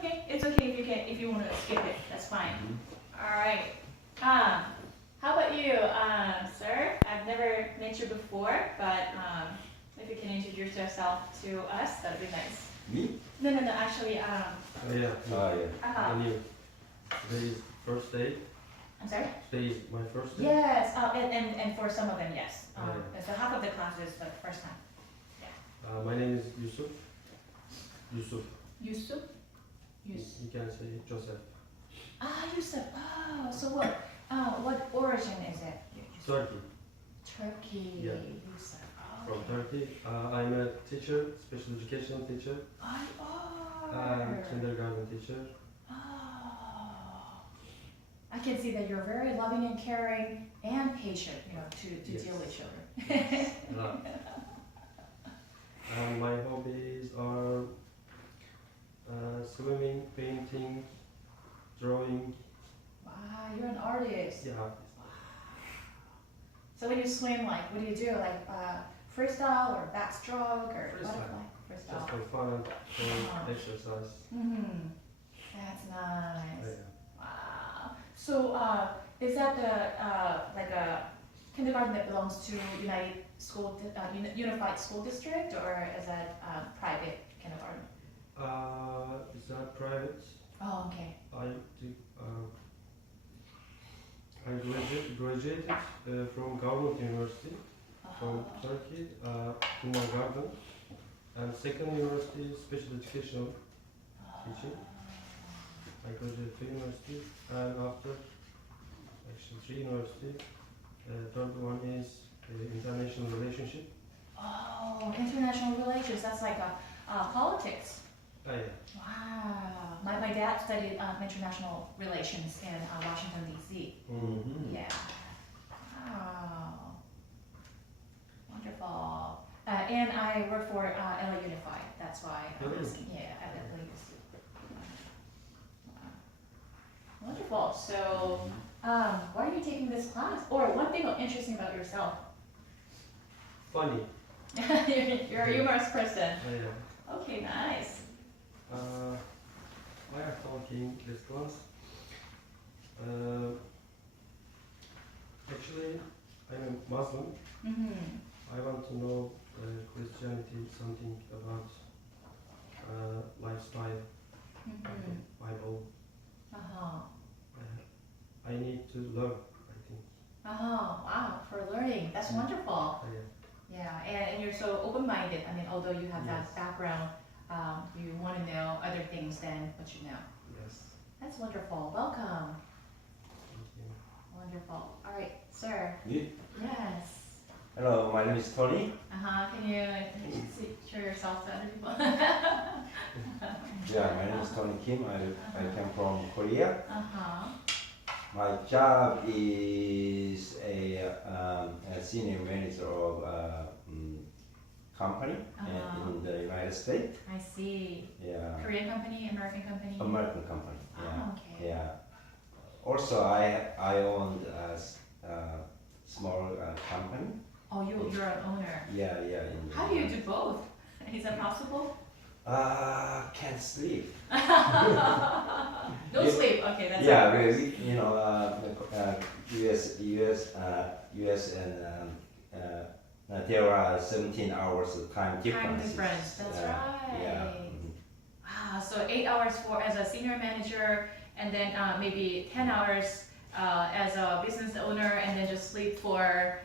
okay. It's okay if you want to skip it. That's fine. All right. How about you, sir? I've never met you before, but if you can introduce yourself to us, that'd be nice. Me? No. Actually, Yeah. And you? Today is first day. I'm sorry. Today is my first day. Yes. And for some of them, yes. So half of the class is the first time. My name is Yusuf. Yusuf. Yusuf. You can say Joseph. Yusuf. Oh, so what origin is it? Turkey. Turkey. Yeah. Yusuf. From Turkey. I'm a teacher, special education teacher. Oh, you are. Kindergarten teacher. Oh. I can see that you're very loving and caring and patient, to deal with children. Yes. My hobbies are swimming, painting, drawing. Wow, you're an artist. Yeah. So when you swim, what do you do? Freestyle or backstroke or Freestyle. butterfly? Freestyle. Just for fun, for exercise. That's nice. Yeah. Wow. So is that a kindergarten that belongs to Unified School District, or is that private kindergarten? It's not private. Oh, okay. I graduated from government university from Turkey, kindergarten, and second university special education teaching. I graduated 2 universities, and after actually 3 universities. Third one is international relationship. Oh, international relations. That's like politics. Yeah. Wow. My dad studied international relations in Washington, D.C. Mm-hmm. Yeah. Wow. Wonderful. And I work for LA Unified. That's why I'm asking. Yeah, at LA Unified. Wow. Wonderful. So, why are you taking this class? Or one thing interesting about yourself? Funny. You're a humorous person. Yeah. Okay, nice. Why are talking this class? Actually, I'm a Muslim. I want to know Christianity, something about lifestyle, Bible. I need to learn, I think. Wow, for learning. That's wonderful. Yeah, and you're so open-minded. I mean, although you have that background, you want to know other things than what you know. Yes. That's wonderful. Welcome. Thank you. Wonderful. All right, sir. Me? Yes. Hello, my name is Tony. Can you show yourself to other people? Yeah, my name is Tony Kim. I came from Korea. Uh-huh. My job is a senior manager of a company in the United States. I see. Yeah. Korean company, American company? American company. Yeah. Okay. Yeah. Also, I owned a small company. Oh, you're an owner. Yeah. How do you do both? Is that possible? Can't sleep. No sleep. Okay, that's Yeah, how it works. US and there are 17 hours of time difference. Time difference. That's right. Yeah. Wow. So 8 hours as a senior manager, and then maybe 10 hours as a business owner, and then just sleep for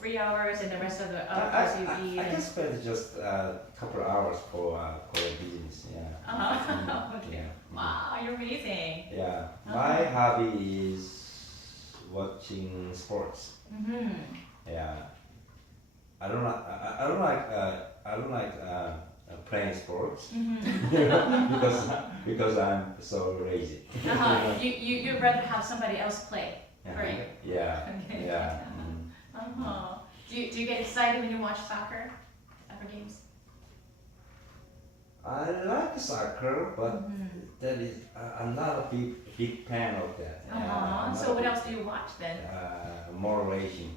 3 hours, and the rest of the hours you eat. I can spend just a couple of hours for business. Yeah. Okay. Yeah. Wow, you're amazing. Yeah. My hobby is watching sports. Yeah. I don't like playing sports because I'm so lazy. You'd rather have somebody else play for you. Yeah. Okay. Yeah. Do you get excited when you watch soccer games? I like soccer, but that is I'm not a big fan of that. So what else do you watch then? More racing,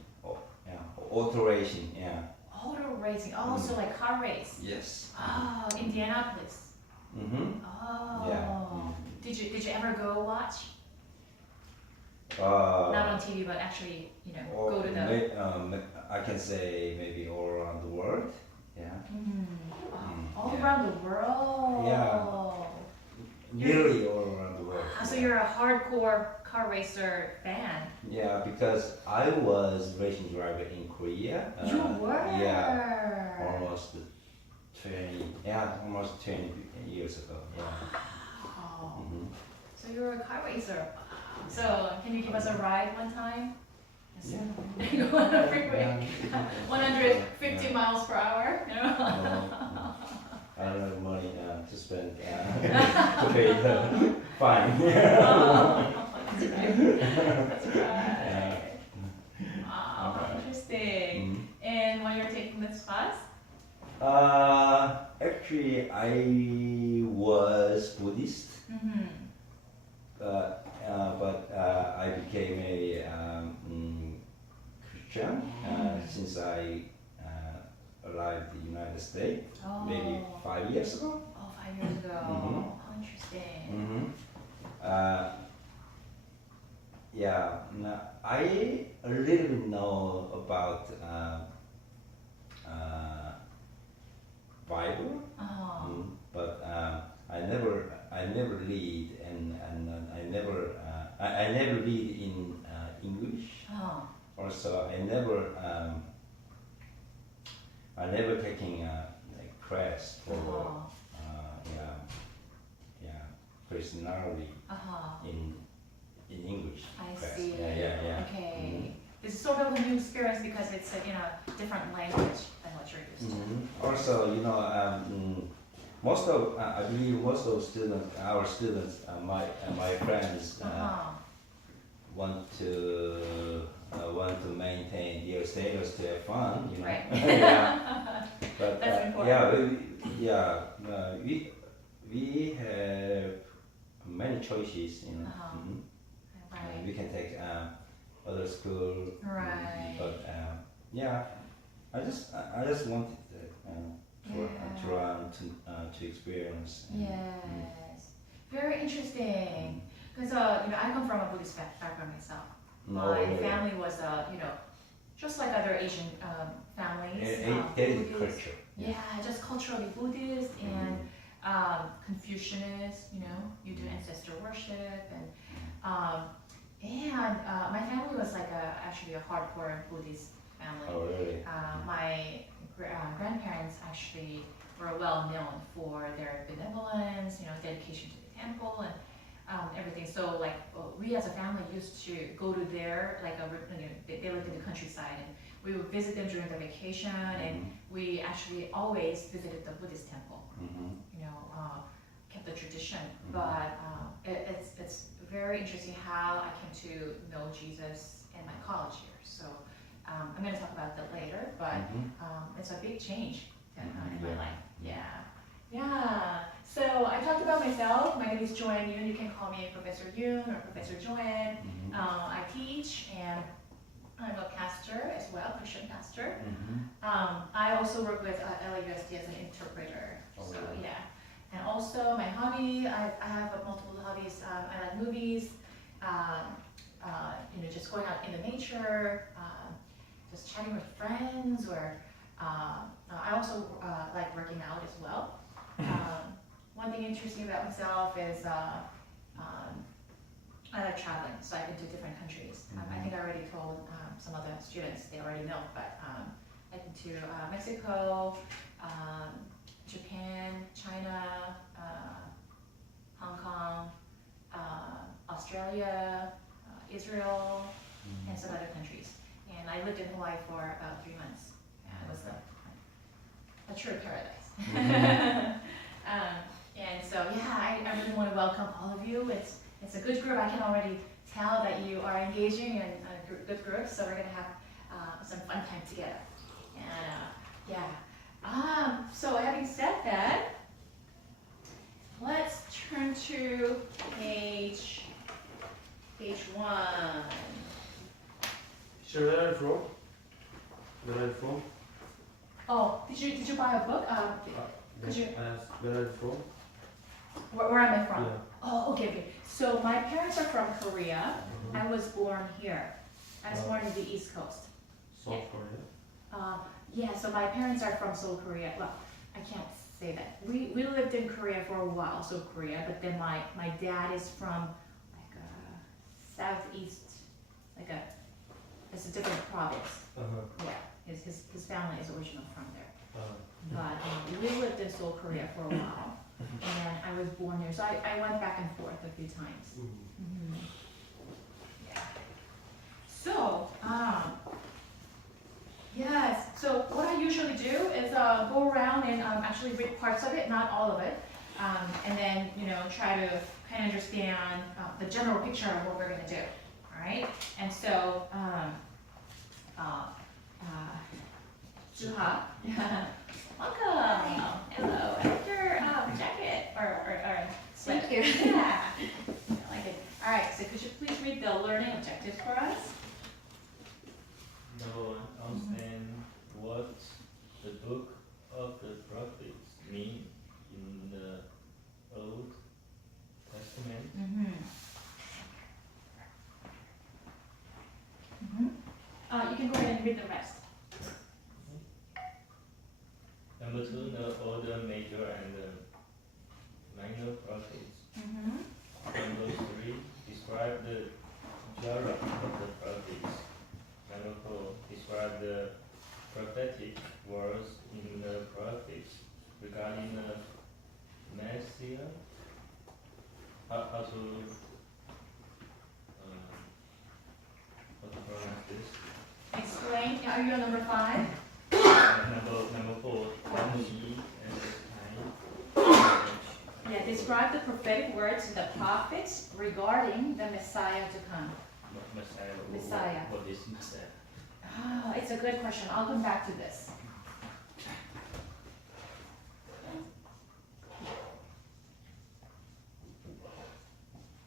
auto racing. Yeah. Auto racing. Oh, so like car race. Yes. Oh, Indianapolis. Mm-hmm. Oh. Yeah. Did you ever go watch? Uh, Not on TV, but actually, you know, or go to the. I can say maybe all around the world. Yeah. All yeah. around the world. Yeah. Nearly all around the world. So yeah. you're a hardcore car racer fan. Yeah, because I was racing driver in Korea. You were. Yeah, almost 20 years ago. Yeah. Wow. Mm-hmm. So you're a car racer. So can you give us a ride one time? Yeah. Go on a freeway. Yeah. 150 miles per hour. No, I don't have money to spend to pay the fine. That's right. That's right. Yeah. Wow, interesting. Mm. And when you're taking this class? Actually, I was Buddhist, but I became a Christian since I arrived in the United States, maybe 5 years ago. Oh, 5 years ago. How interesting. Yeah, no, I a little bit know about Bible, but I never read and I never read in English. Also, I never taking like class for personality in English. I class. see. Yeah. Okay. This is sort of a new experience because it's a different language than what you're used to. Also, most of I believe most of our students, my friends, want to maintain their status to have fun, Right. Yeah. But That's important. we have many choices, Right. We can take other school, Right. but I just wanted to run to experience. Yes. Very interesting. Because I come from a Buddhist background myself. My family was just like other Asian families. Buddhist Buddhist. culture. Yeah, just culturally Buddhist and Confucianist. You do ancestor worship and my family was like actually a hardcore Buddhist family. Oh, really? My grandparents actually were well known for their benevolence, dedication to the temple and everything. So like we as a family used to go to their they lived in the countryside and we would visit them during the vacation and we actually always visited the Buddhist temple. Kept the tradition, but it's very interesting how I came to know Jesus in my college years. So I'm going to talk about that later, but it's a big change in my life. Yeah. So I talked about myself. My name is Joann Yoon. You can call me Professor Yoon or Professor Joann. I teach and I'm a pastor as well, Christian pastor. I also work with LAUSD as an interpreter. So yeah. And also my hobby, I have multiple hobbies. I like movies, just going out in the nature, just chatting with friends, or I also like working out as well. One thing interesting about myself is I like traveling, so I've been to different countries. I think I already told some other students, they already know, but I've been to Mexico, Japan, China, Hong Kong, Australia, Israel, and some other countries. And I lived in Hawaii for about 3 months. It was a true paradise. And so, I really want to welcome all of you. It's a good group. I can already tell that you are engaging in a good group, so we're going to have some fun time together. And so having said that, let's turn to page 1. Sure, where are you from? Where are you from? Oh, did you buy a book? Could you? Where are you from? Where am I from? Yeah. Oh, okay. So my parents are from Korea. I was born here. I was born in the East Coast. South Korea. Yeah, so my parents are from Seoul, Korea. Well, I can't say that. We lived in Korea for a while, Seoul, Korea, but then my dad is from like southeast, it's a different province. Yeah, his family is original from there. But we lived in Seoul, Korea for a while, and then I was born there, so I went back and forth a few times. Yeah. So, yes, so what I usually do is go around and actually read parts of it, not all of it, and then, try to kind of understand the general picture of what we're going to do, all right? And so, Juha, welcome. Hello. I like your jacket or sweater. Thank you. Yeah, I like it. All right. So could you please read the learning objectives for us? Number one, understand what the book of the prophets mean in the Old Testament. You can go ahead and read the rest. Number two, know all the major and minor prophets. Number three, describe the genre of the prophets. Number four, describe the prophetic words in the prophets regarding the Messiah. How to pronounce this? Explain. Are you on number 5? Number four, Theology and time. Yeah. Describe the prophetic words in the prophets regarding the Messiah to come. Messiah. Messiah. What is Messiah? Oh, it's a good question. I'll come back to this.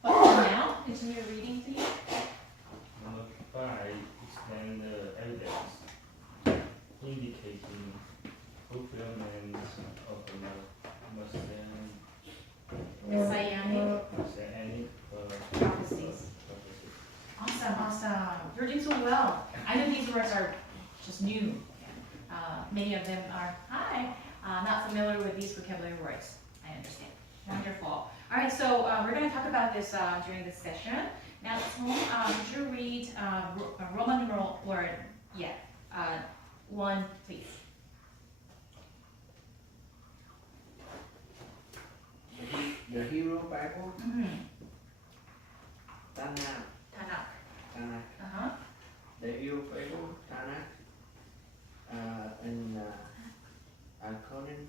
But for now, continue reading, please. Number five, explain the evidence indicating fulfillment of the Messianic Prophecies. Awesome. You're doing so well. I know these words are just new. Many of them are, not familiar with these vocabulary words. I understand. Wonderful. All right, so we're going to talk about this during this session. Now, Tom, would you read Roman numeral word? Yeah. 1, please. The Hero Bible, Tanakh. Tanakh. The Hero Bible, Tanakh, and Conan,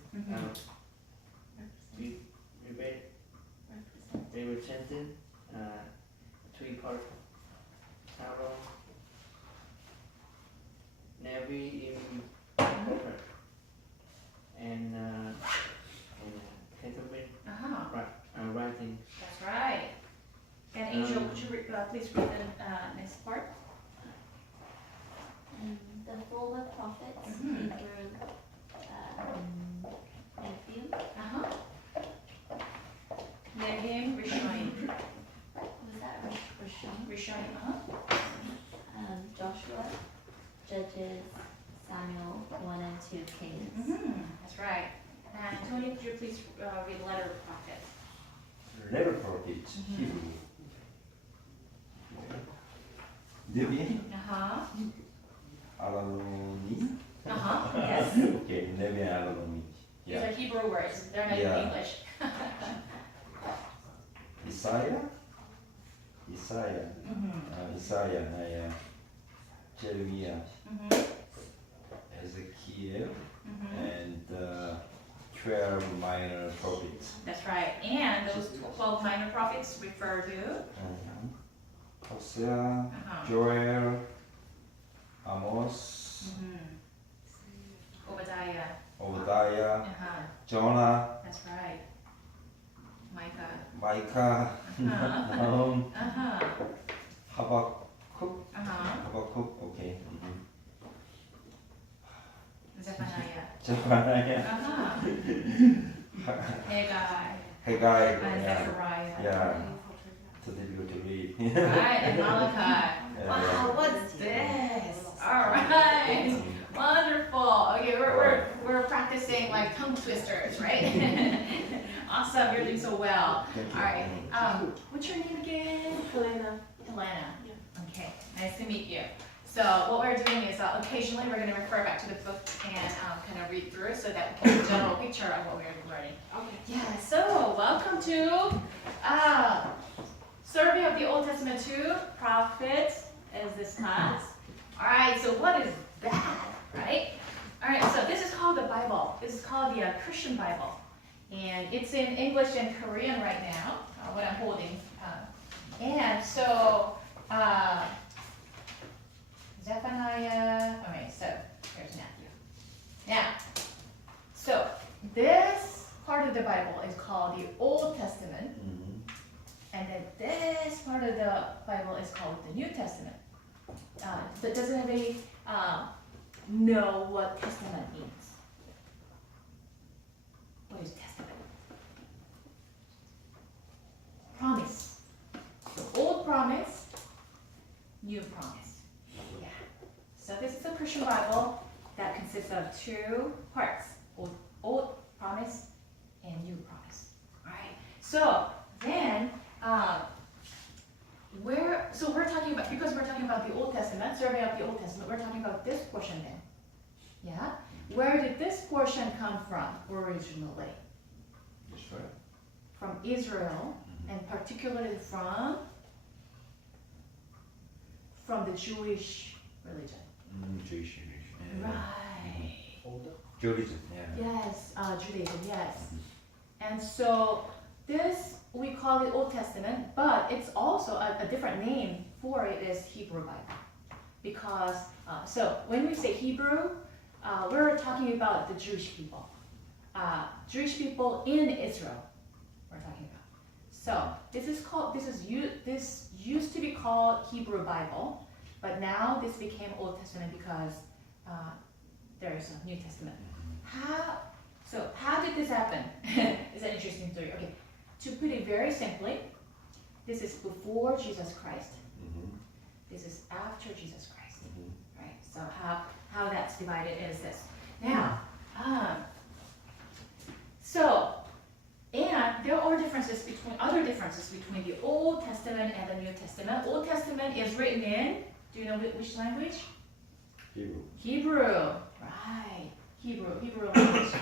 they were chanted, 3-part Tarot, Navy in Poker, and Ketamine writing. That's right. And Angel, could you please read the next part? The former prophets, Mhm. they were Matthew, Nehim, Rishonim. was that right? Rishonim, Joshua, Judges, Samuel, 1 and 2 Kings. That's right. And Tony, could you please read the letter of the prophet? Letter prophets, Hebrew. Nevi, Alaloni. Yes. Okay, Nevi Alaloni. These are Hebrew words. They're not Yeah. in English. Isaiah, Jeremiah, Ezekiel, and 12 minor prophets. That's right. And those 12 minor prophets refer to? Hosea, Joel, Amos, Obadiah. Jonah, That's right. Micah. Micah, Nahum, Habakkuk, okay. Zephaniah. Zephaniah, Haggai. Haggai. and Yeah. Zechariah. Yeah. Too difficult to read. Right, and Malachi. Yeah. Wow, what's this? All right, wonderful. Okay, we're practicing like tongue twisters, right? Awesome, you're doing so well. Thank you. All right, what's your name again? Helena. Helena. Okay, nice to meet you. So what we're doing is occasionally we're going to refer back to the book and kind of read through so that we can get a general picture of what we're learning. Okay. Yeah, so welcome to Survey of the Old Testament to Prophets is this class. All right, so what is that, right? All right, so this is called the Bible. This is called the Christian Bible. And it's in English and Korean right now, what I'm holding. And so, Zephaniah, all right, so here's Matthew. Now, so this part of the Bible is called the Old Testament, Mhm. and then this part of the Bible is called the New Testament. But doesn't anybody know what testament means? What is testament? Promise. So old promise, new promise. Yeah. So this is a Christian Bible that consists of two parts: old promise and new promise. All right. So then, we're talking about, because we're talking about the Old Testament, survey of the Old Testament, we're talking about this portion then. Yeah? Where did this portion come from originally? That's right. From Israel, and particularly from the Jewish religion. Jewish religion. Right. Judaism. Yeah. Yes, Judaism, yes. And so this we call the Old Testament, but it's also a different name for it is Hebrew Bible. Because, so when we say Hebrew, we're talking about the Jewish people. Jewish people in Israel, we're talking about. So this used to be called Hebrew Bible, but now this became Old Testament because there is a New Testament. How did this happen? It's an interesting story. Okay, to put it very simply, this is before Jesus Christ. This is after Jesus Christ. Right? So how that's divided is this. Now, and there are other differences between the Old Testament and the New Testament. Old Testament is written in, do you know which language? Hebrew. Hebrew, right? Hebrew language.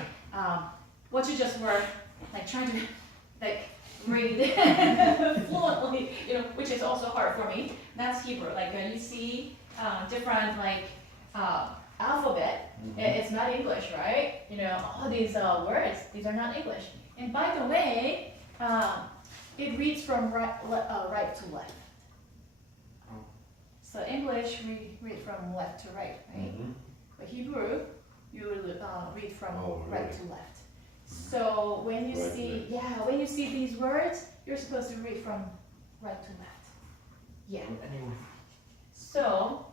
What you just were trying to read fluently, which is also hard for me. That's Hebrew. You see different alphabet. It's not English, right? All these words, these are not English. And by the way, it reads from right to left. So English, we read from left to right, right? But Hebrew, you will read from right to left. So when you when you see these words, you're supposed to read from right to left. Yeah. Anyway. So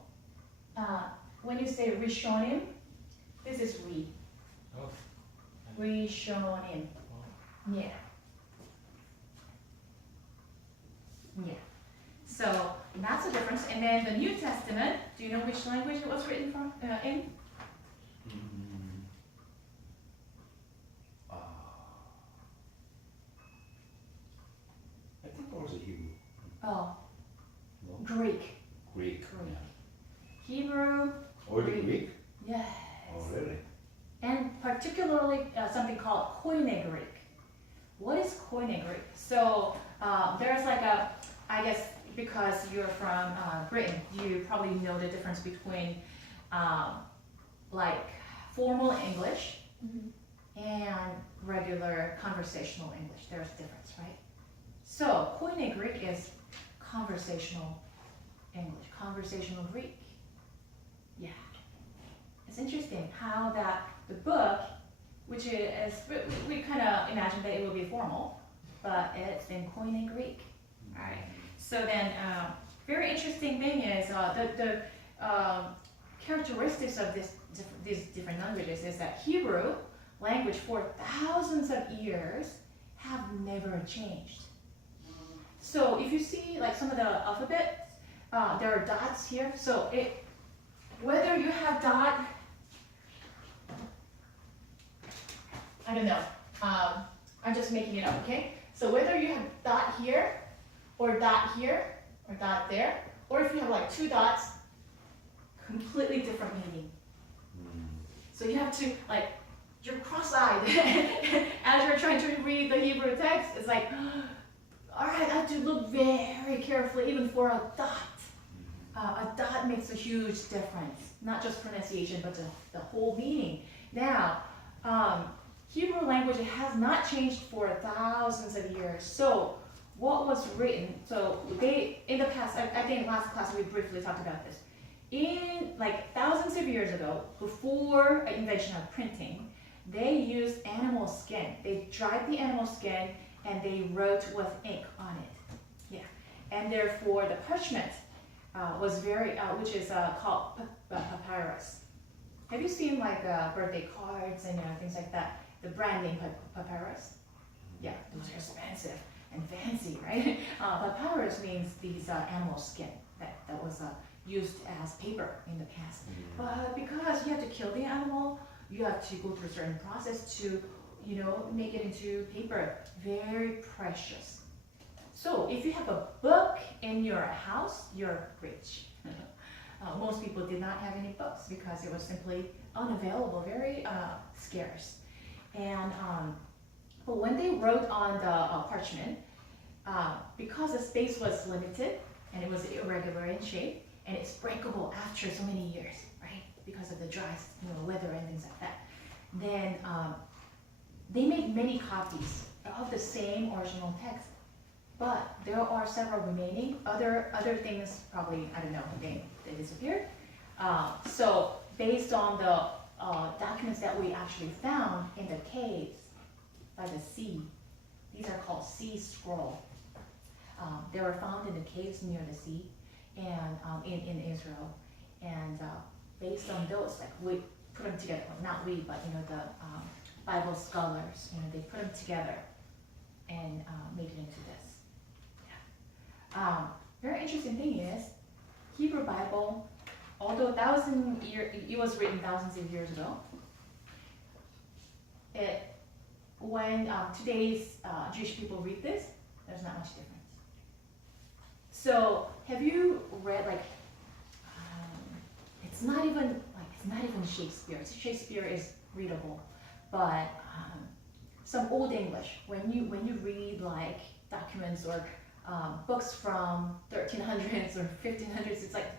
when you say Rishonim, this is read. Oh. Rishonim. Yeah. Yeah. So that's the difference. And then the New Testament, do you know which language it was written from in? I think also Hebrew. Oh, No? Greek. Greek. Greek. Hebrew. Already Greek? Yes. Oh, really? And particularly something called Koine Greek. What is Koine Greek? So there's I guess because you're from Britain, you probably know the difference between formal English and regular conversational English. There's a difference, right? So Koine Greek is conversational English, conversational Greek. Yeah. It's interesting how that the book, which is, we kind of imagine that it will be formal, but it's in Koine Greek. All right. So then, very interesting thing is the characteristics of these different languages is that Hebrew language for thousands of years have never changed. So if you see like some of the alphabet, there are dots here. So whether you have dot, I don't know. I'm just making it up, okay? So whether you have dot here, or dot here, or dot there, or if you have like two dots, completely different meaning. So you have to like, you're cross-eyed as you're trying to read the Hebrew text. It's like, all right, I have to look very carefully, even for a dot. A dot makes a huge difference, not just pronunciation, but the whole meaning. Now, Hebrew language has not changed for thousands of years. So what was written, so in the past, I think last class we briefly talked about this. In like thousands of years ago, before the invention of printing, they used animal skin. They dried the animal skin and they wrote with ink on it. Yeah, and therefore the parchment was which is called papyrus. Have you seen like birthday cards and things like that? The brand name papyrus. Yeah, those are expensive and fancy, right? Papyrus means these animal skin that was used as paper in the past. But because you have to kill the animal, you have to go through a certain process to, make it into paper. Very precious. So if you have a book in your house, you're rich. Most people did not have any books because it was simply unavailable, very scarce. And but when they wrote on the parchment, because the space was limited and it was irregular in shape, and it's breakable after so many years, right? Because of the dry, weather and things like that. Then they made many copies of the same original text, but there are several remaining. Other things probably, I don't know, they disappeared. So based on the documents that we actually found in the caves by the sea, these are called sea scroll. They were found in the caves near the sea and in Israel, and based on those, like we put them together. Well, not we, but the Bible scholars, they put them together and made it into this. Yeah. Very interesting thing is, Hebrew Bible, although it was written thousands of years ago, when today's Jewish people read this, there's not much difference. So have you read it's not even Shakespeare. Shakespeare is readable, but some Old English. When you read like documents or books from 1300s or 1500s, it's like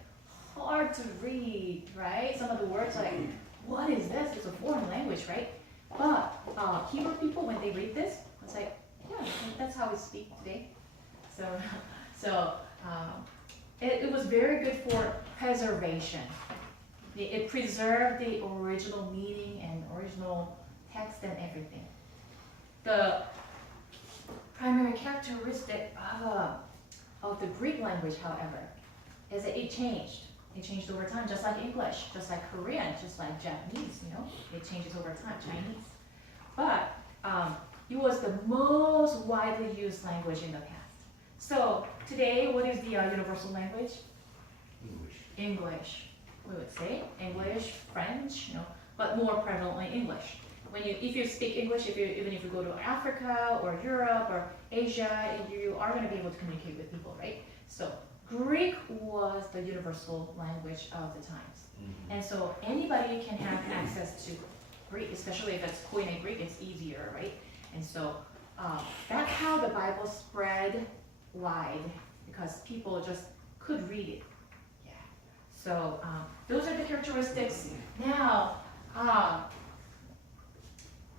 hard to read, right? Some of the words are like, what is this? It's a foreign language, right? But Hebrew people, when they read this, it's like, yeah, that's how we speak today. So it was very good for preservation. It preserved the original meaning and original text and everything. The primary characteristic of the Greek language, however, is that it changed. It changed over time, just like English, just like Korean, just like Japanese, it changes over time, Chinese. But it was the most widely used language in the past. So today, what is the universal language? English. We would say English, French, but more prevalently English. If you speak English, even if you go to Africa or Europe or Asia, you are going to be able to communicate with people, right? So Greek was the universal language of the times. And so anybody can have access to Greek, especially if it's Koine Greek, it's easier, right? And so that's how the Bible spread wide, because people just could read it. Yeah. So those are the characteristics. Now,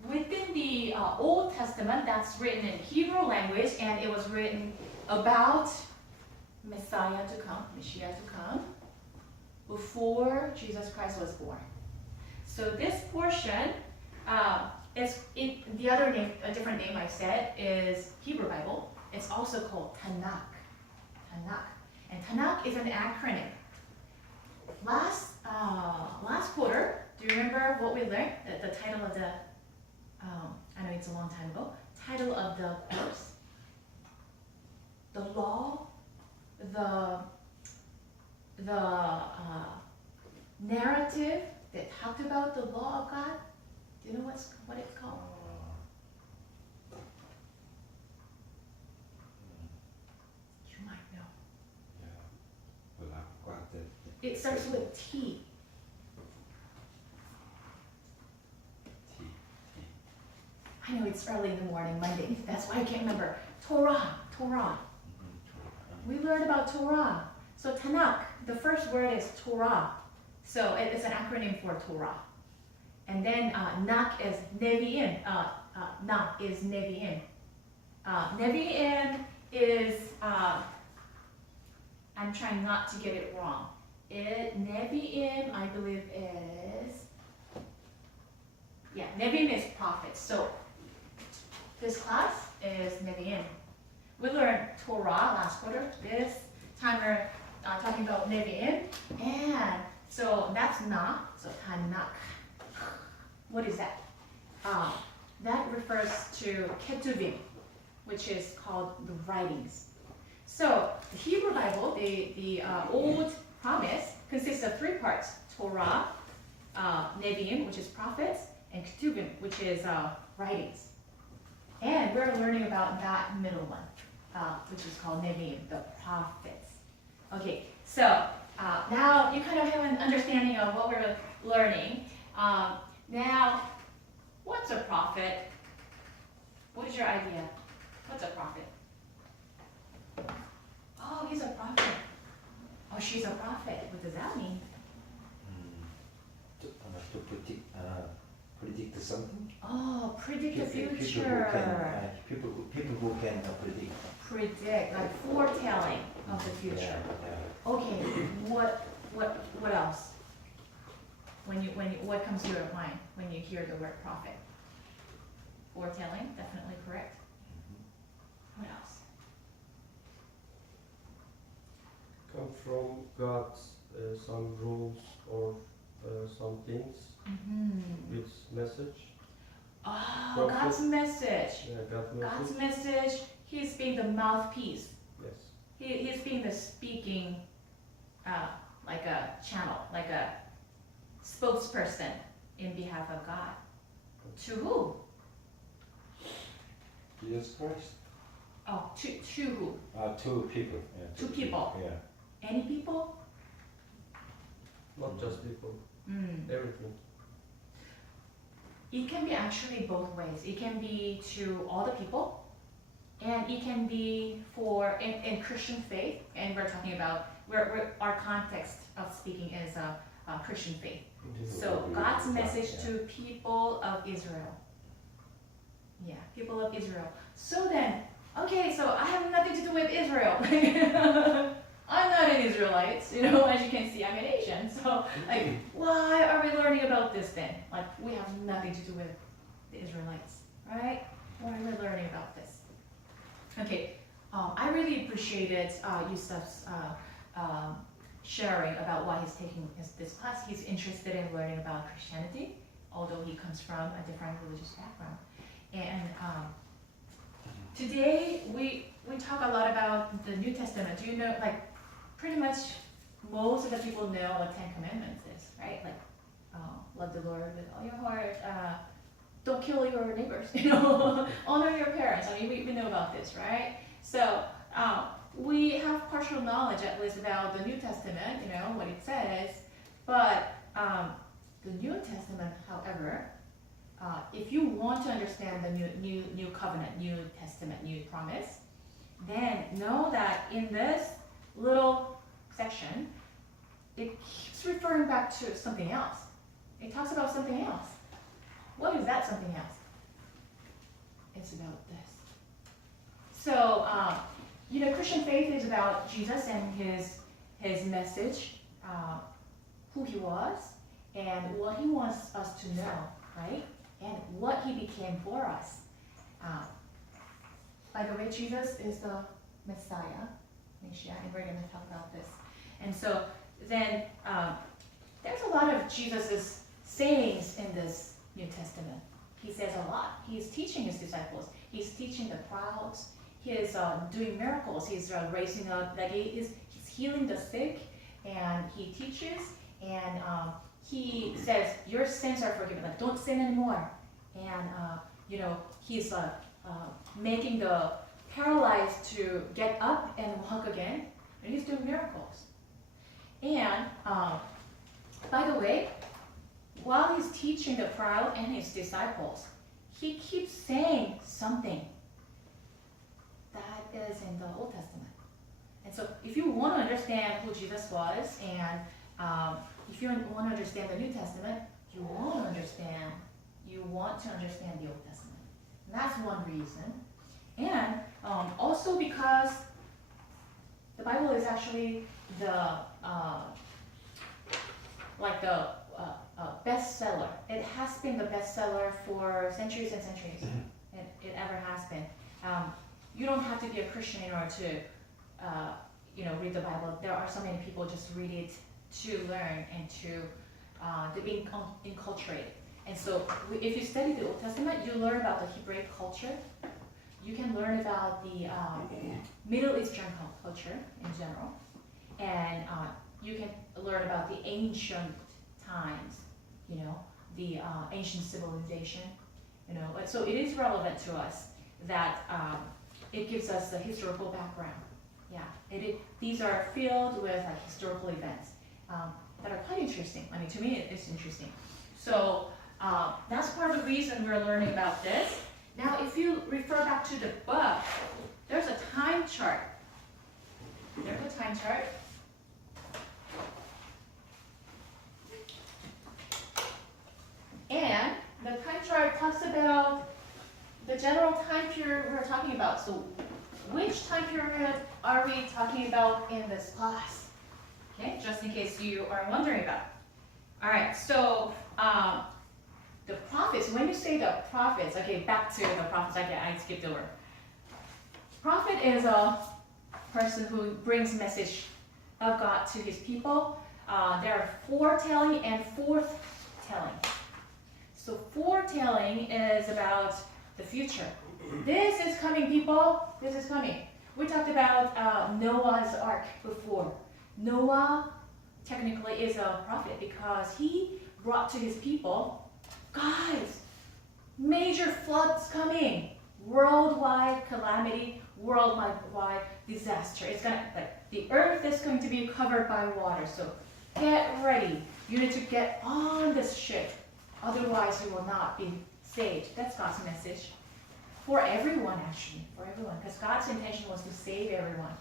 within the Old Testament, that's written in Hebrew language, and it was written about Messiah to come, Messiah to come, before Jesus Christ was born. So this portion the other name, a different name I said, is Hebrew Bible. It's also called Tanakh. And Tanakh is an acronym. Last quarter, do you remember what we learned? The title of the, I know it's a long time ago. Title of the course, the law, the narrative that talked about the law of God. Do you know what it's called? You might know. Yeah. Well, I've got that. It starts with T. I know it's early in the morning, Monday. That's why I can't remember. Torah. We learned about Torah. So Tanakh, the first word is Torah. So it's an acronym for Torah. And then Nak is Nevi'im. Nak is Nevi'im. Nevi'im is, I'm trying not to get it wrong. Nevi'im, I believe is, Nevi'im is prophets. So this class is Nevi'im. We learned Torah last quarter. This time we're talking about Nevi'im. And so that's Na, so Tanakh. What is that? That refers to Ketuvim, which is called the writings. So the Hebrew Bible, the Old Promise, consists of three parts: Torah, Nevi'im, which is prophets, and Ketuvim, which is writings. And we're learning about that middle one, which is called Nevi'im, the prophets. Okay, so now you kind of have an understanding of what we're learning. Now, what's a prophet? What is your idea? What's a prophet? Oh, he's a prophet. Oh, she's a prophet. What does that mean? To predict something. Oh, predict the future. People who can predict. Predict, like foretelling of the future. Yeah. Okay, what else? What comes to your mind when you hear the word prophet? Foretelling, definitely correct. What else? Come from God's some rules or some things with message. Oh, Prophet. God's message. Yeah, God's message. He's being the mouthpiece. Yes. He's being the speaking, like a channel, like a spokesperson in behalf of God. To who? Jesus Christ. Oh, to who? Two people. Yeah, Two people. Yeah. Any people? Not just people. Everything. It can be actually both ways. It can be to all the people, and it can be for in Christian faith. And we're talking about our context of speaking is Christian faith. So God's message to people of Israel. Yeah, people of Israel. So then, okay, so I have nothing to do with Israel. I'm not an Israelite, as you can see, I'm an Asian. So, why are we learning about this then? We have nothing to do with the Israelites, right? Why are we learning about this? Okay, I really appreciated Yusuf's sharing about why he's taking this class. He's interested in learning about Christianity, although he comes from a different religious background. And today we talk a lot about the New Testament. Do you know, pretty much most of the people know what 10 Commandments is, right? Love the Lord with all your heart, don't kill your neighbors, honor your parents. I mean, we know about this, right? So we have partial knowledge, at least, about the New Testament, what it says. But the New Testament, however, if you want to understand the new covenant, New Testament, New Promise, then know that in this little section, it keeps referring back to something else. It talks about something else. What is that something else? It's about this. So, Christian faith is about Jesus and his message, who he was, and what he wants us to know, right? And what he became for us. By the way, Jesus is the Messiah, and we're going to talk about this. And so then there's a lot of Jesus's sayings in this New Testament. he says a lot. He's teaching his disciples. He's teaching the crowds. He is doing miracles. He's raising up, like he's healing the sick, and he teaches, and he says, your sins are forgiven. Like, don't sin anymore. And he's making the paralyzed to get up and walk again, and he's doing miracles. And by the way, while he's teaching the crowd and his disciples, he keeps saying something that is in the Old Testament. And so if you want to understand who Jesus was, and if you want to understand the New Testament, you want to understand the Old Testament. And that's one reason. And also because the Bible is actually the bestseller. It has been the bestseller for centuries and centuries. It ever has been. You don't have to be a Christian in order to read the Bible. There are so many people just read it to learn and to be enculturated. And so if you study the Old Testament, you learn about the Hebraic culture. You can learn about the Middle Eastern culture in general. And you can learn about the ancient times, the ancient civilization. So it is relevant to us that it gives us the historical background. Yeah, these are filled with historical events that are quite interesting. I mean, to me, it's interesting. So that's part of the reason we're learning about this. Now, if you refer back to the book, there's a time chart. There's a time chart. And the time chart talks about the general time period we're talking about. So which time period are we talking about in this class? Okay, just in case you are wondering about. All right, so the prophets, when you say the prophets, okay, back to the prophets, I skipped over. Prophet is a person who brings message of God to his people. There are foretelling and forthtelling. So foretelling is about the future. This is coming, people. This is coming. We talked about Noah's ark before. Noah technically is a prophet because he brought to his people, guys, major floods coming, worldwide calamity, worldwide disaster. It's gonna, the earth is going to be covered by water. So get ready. You need to get on this ship. Otherwise, you will not be saved. That's God's message. For everyone, actually. For everyone. Because God's intention was to save everyone.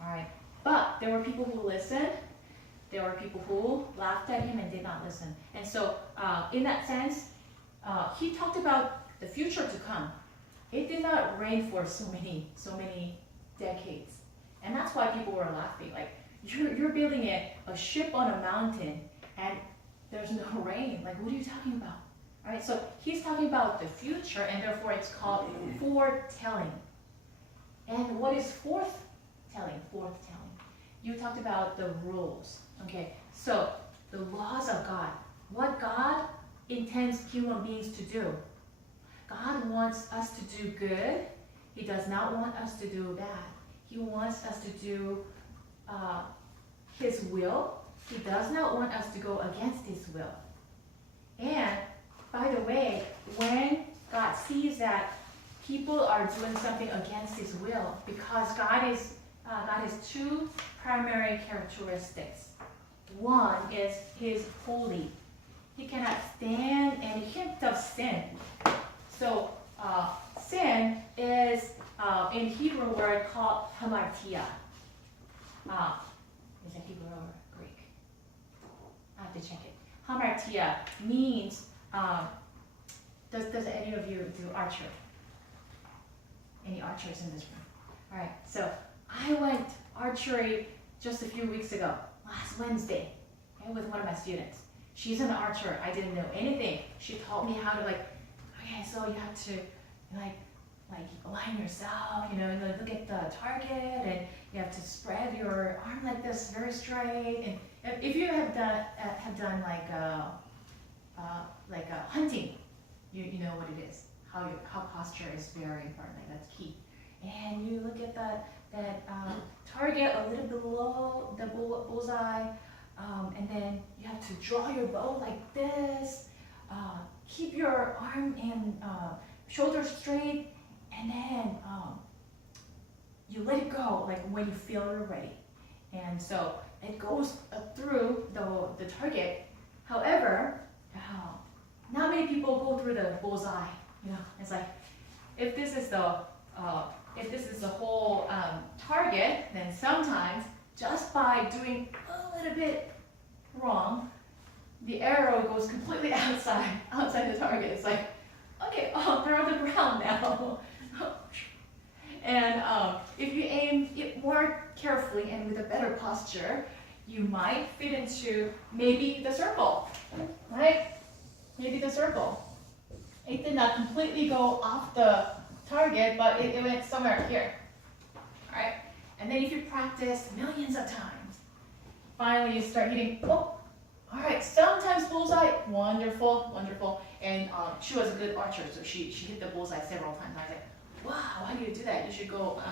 All right. But there were people who listened. There were people who laughed at him and did not listen. And so, in that sense, he talked about the future to come. It did not rain for so many decades. And that's why people were laughing. Like, you're building a ship on a mountain, and there's no rain. Like, what are you talking about? All right, so he's talking about the future, and therefore it's called foretelling. And what is forthtelling? Forthtelling. You talked about the rules. Okay, so the laws of God. What God intends human beings to do. God wants us to do good. He does not want us to do bad. He wants us to do His will. He does not want us to go against His will. And by the way, when God sees that people are doing something against His will, because God has two primary characteristics. One is He's holy. He cannot stand and He can't have sin. So sin is in Hebrew word called hamartia. Is it Hebrew or Greek? I have to check it. Hamartia means, does any of you do archery? Any archers in this room? All right, so I went archery just a few weeks ago, last Wednesday, with one of my students. She's an archer. I didn't know anything. She taught me how to okay, so you have to like align yourself, and look at the target, and you have to spread your arm like this, very straight. And if you have done hunting, you know what it is. How posture is very important. Like that's key. And you look at that target a little below the bullseye, and then you have to draw your bow like this. Keep your arm and shoulders straight, and then you let it go like when you feel you're ready. And so it goes through the target. However, not many people go through the bullseye. You know, it's like if this is the whole target, then sometimes just by doing a little bit wrong, the arrow goes completely outside the target. It's like, okay, they're on the ground now. And if you aim it more carefully and with a better posture, you might fit into maybe the circle, right? Maybe the circle. It did not completely go off the target, but it went somewhere here. All right? And then if you practice millions of times, finally you start hitting, all right, sometimes bullseye, wonderful, wonderful. And she was a good archer, so she hit the bullseye several times. I was like, wow, how do you do that? You should go,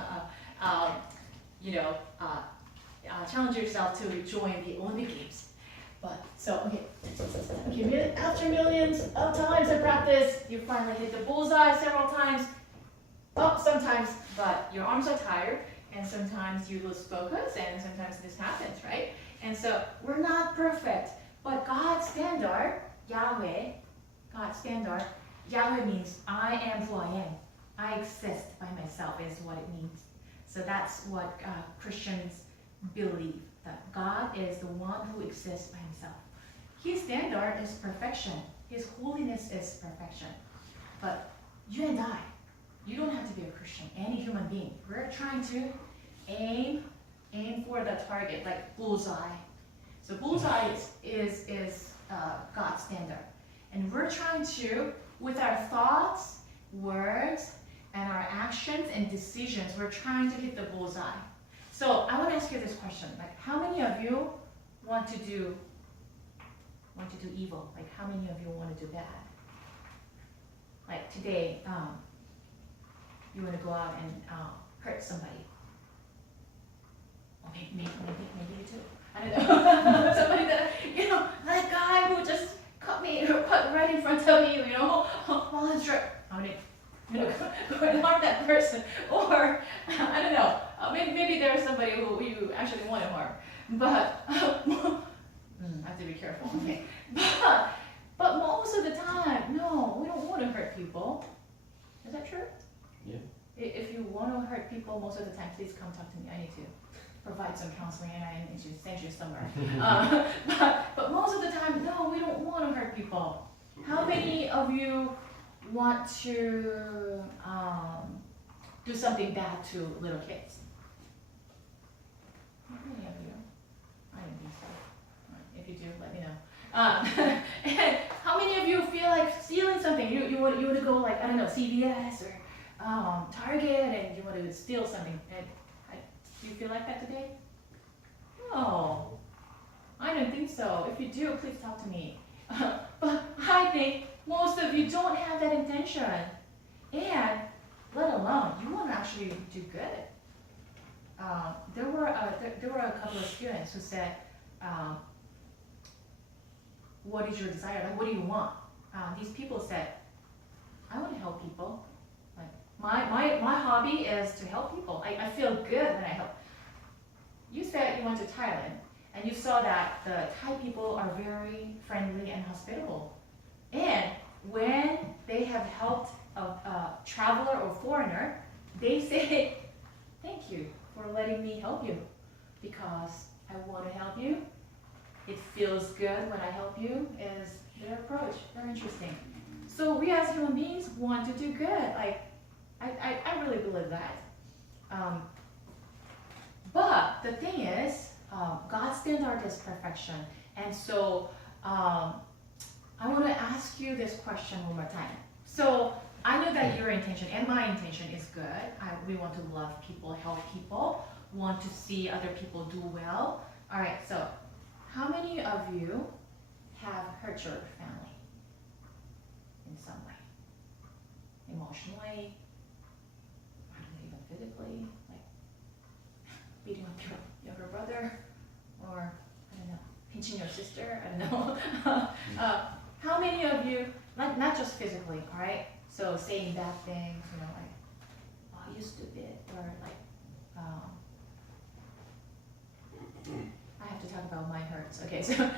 challenge yourself to join the Olympic Games. But, so, okay, after millions of times of practice, you finally hit the bullseye several times. Sometimes, but your arms are tired, and sometimes you lose focus, and sometimes this happens, right? And so, we're not perfect, but God's standard, Yahweh means I am who I am. I exist by myself is what it means. So that's what Christians believe, that God is the one who exists by himself. His standard is perfection. His holiness is perfection. But you and I, you don't have to be a Christian, any human being. We're trying to aim for the target, like bullseye. So bullseye is God's standard. And we're trying to, with our thoughts, words, and our actions and decisions, we're trying to hit the bullseye. So I want to ask you this question: like, how many of you want to do evil? Like, how many of you want to do bad? Like today, you want to go out and hurt somebody. Or maybe you too. I don't know. Somebody that that guy who just cut right in front of me. While I'm sure. How many? Go and harm that person, or I don't know. Maybe there's somebody who you actually want to harm, but I have to be careful. Okay, but most of the time, no, we don't want to hurt people. Is that true? Yeah. If you want to hurt people, most of the time, please come talk to me. I need to provide some counseling, and I need to send you somewhere. But most of the time, no, we don't want to hurt people. How many of you want to do something bad to little kids? How many of you? I don't think so. If you do, let me know. And how many of you feel like stealing something? You want to go, like, I don't know, CVS or Target, and you want to steal something. Do you feel like that today? No, I don't think so. If you do, please talk to me. But I think most of you don't have that intention, and let alone you want to actually do good. There were a couple of students who said, "What is your desire? Like, what do you want?" These people said, "I want to help people. Like my hobby is to help people. I feel good when I help." You said you went to Thailand, and you saw that the Thai people are very friendly and hospitable. And when they have helped a traveler or foreigner, they say, "Thank you for letting me help you, because I want to help you. It feels good when I help you," is their approach. Very interesting. So we as human beings want to do good. Like, I really believe that. But the thing is, God's standard is perfection. And so I want to ask you this question one more time. So I know that your intention and my intention is good. We want to love people, help people, want to see other people do well. All right, so how many of you have hurt your family in some way? emotionally, I don't know, even physically, like beating up your younger brother, or I don't know, pinching your sister, I don't know. How many of you, not just physically, all right? So saying bad things, you know, like, oh, you stupid, or like, I have to talk about my hurts. Okay, so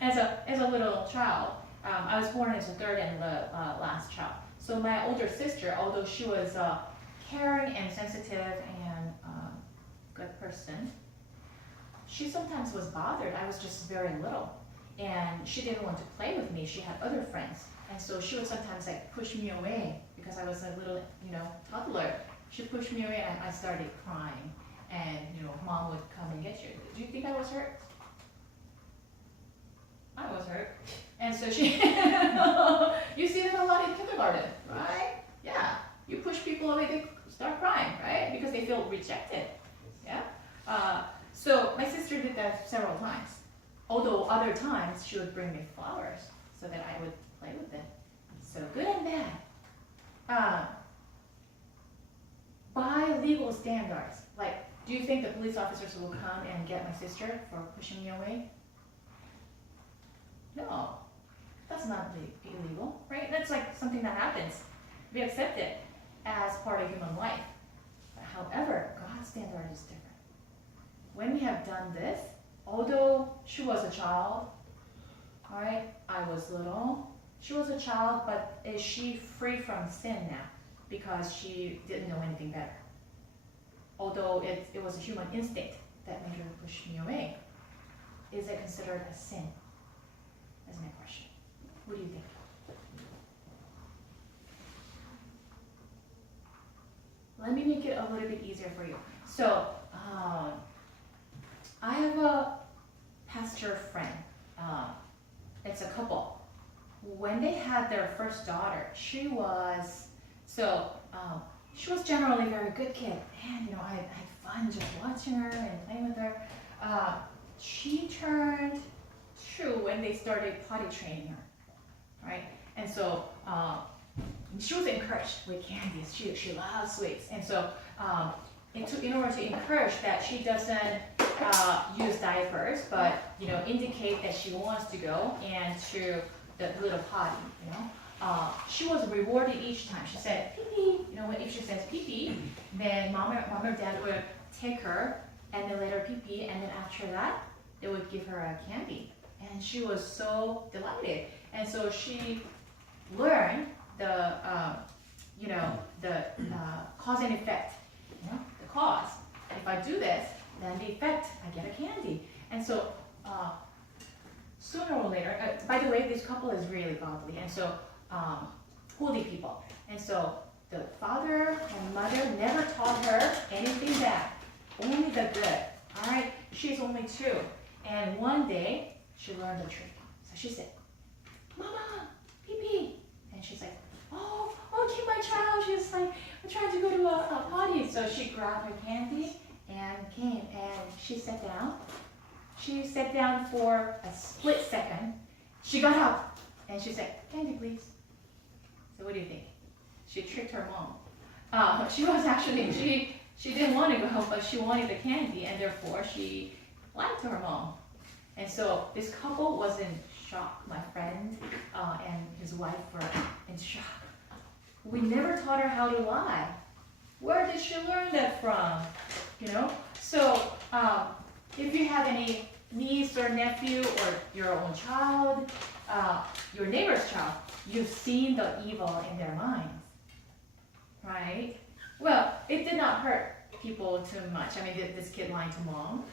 as a little child, I was born as the third and the last child. So my older sister, although she was caring and sensitive and good person, she sometimes was bothered. I was just very little, and she didn't want to play with me. She had other friends, and so she would sometimes like push me away because I was a little, you know, toddler. She pushed me away, and I started crying. And you know, mom would come and get you. Do you think I was hurt? I was hurt. And so she, you see that a lot in kindergarten, right? Yeah, you push people away, they start crying, right? Because they feel rejected. Yeah. So my sister did that several times. Although other times she would bring me flowers so that I would play with them. So good and bad. By legal standards, like, do you think the police officers will come and get my sister for pushing me away? No, that's not illegal, right? That's like something that happens. We accept it as part of human life. However, God's standard is different. When we have done this, although she was a child, all right, I was little, she was a child, but is she free from sin now? Because she didn't know anything better. Although it was a human instinct that made her push me away. Is it considered a sin? That's my question. What do you think? Let me make it a little bit easier for you. So, I have a pastor friend. It's a couple. When they had their first daughter, she was generally a very good kid. And, you know, I had fun just watching her and playing with her. She turned 2 when they started potty training her, right? And so she was encouraged with candies. She loves sweets. And so in order to encourage that she doesn't use diapers, but, you know, indicate that she wants to go and to the little potty, you know. She was rewarded each time. She said, pee-pee. You know, if she says pee-pee, then mom or dad would take her and then let her pee-pee, and then after that, they would give her a candy. And she was so delighted. And so she learned the, the cause and effect, you know, the cause. If I do this, then the effect, I get a candy. And so sooner or later, by the way, this couple is really godly, and so holy people. And so the father and mother never taught her anything bad, only the good. All right, she's only 2, and one day she learned the trick. So she said, "Mama, pee-pee," and she's like, "Oh, okay, my child." She's like, "I'm trying to go to a potty." So she grabbed her candy and came, and she sat down. She sat down for a split second. She got up and she said, "Candy, please." So what do you think? She tricked her mom. She was actually, she didn't want to go, but she wanted the candy, and therefore she lied to her mom. And so this couple was in shock. My friend and his wife were in shock. We never taught her how to lie. Where did she learn that from? You know? So if you have any niece or nephew or your own child, your neighbor's child, you've seen the evil in their minds, right? Well, it did not hurt people too much. I mean, this kid lying to mom,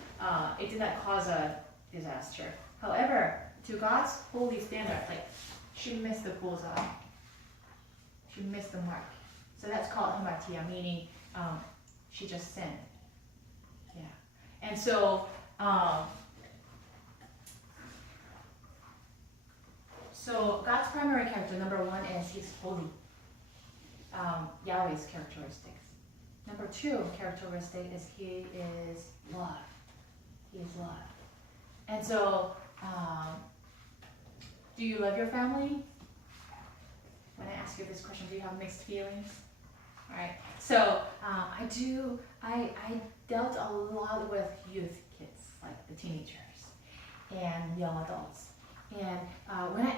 it did not cause a disaster. However, to God's holy standard, like, she missed the bullseye. She missed the mark. So that's called hamartia, meaning she just sinned. Yeah. And so, so God's primary character, number 1, is He's holy. Yahweh's characteristics. Number 2 characteristic is He is love. He is love. And so, do you love your family? when I ask you this question, do you have mixed feelings? All right. So I dealt a lot with youth kids, like the teenagers and young adults. And when I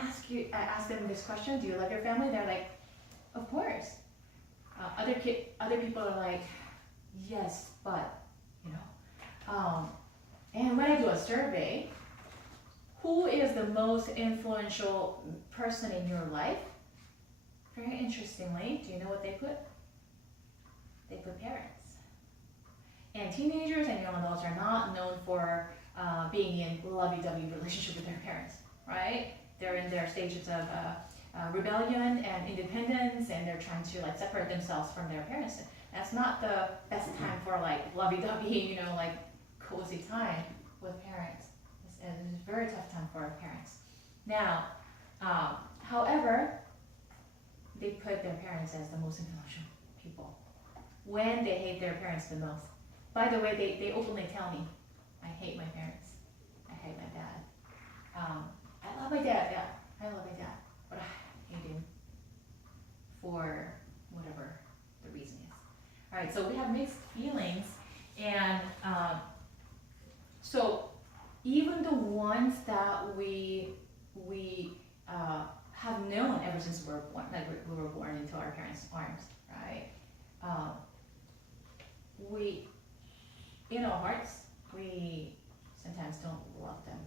ask them this question, do you love your family? They're like, of course. Other people are like, yes, but, you know. And when I do a survey, who is the most influential person in your life? Very interestingly, do you know what they put? They put parents. And teenagers and young adults are not known for being in lovey-dovey relationship with their parents, right? They're in their stages of rebellion and independence, and they're trying to like separate themselves from their parents. That's not the best time for like lovey-dovey, you know, like cozy time with parents. It's a very tough time for parents. Now, however, they put their parents as the most influential people when they hate their parents the most. By the way, they openly tell me, I hate my parents. I hate my dad. I love my dad, yeah. I love my dad, but I hate him for whatever the reason is. All right, so we have mixed feelings, and so even the ones that we have known ever since we were born, like we were born into our parents' arms, right? We, in our hearts, we sometimes don't love them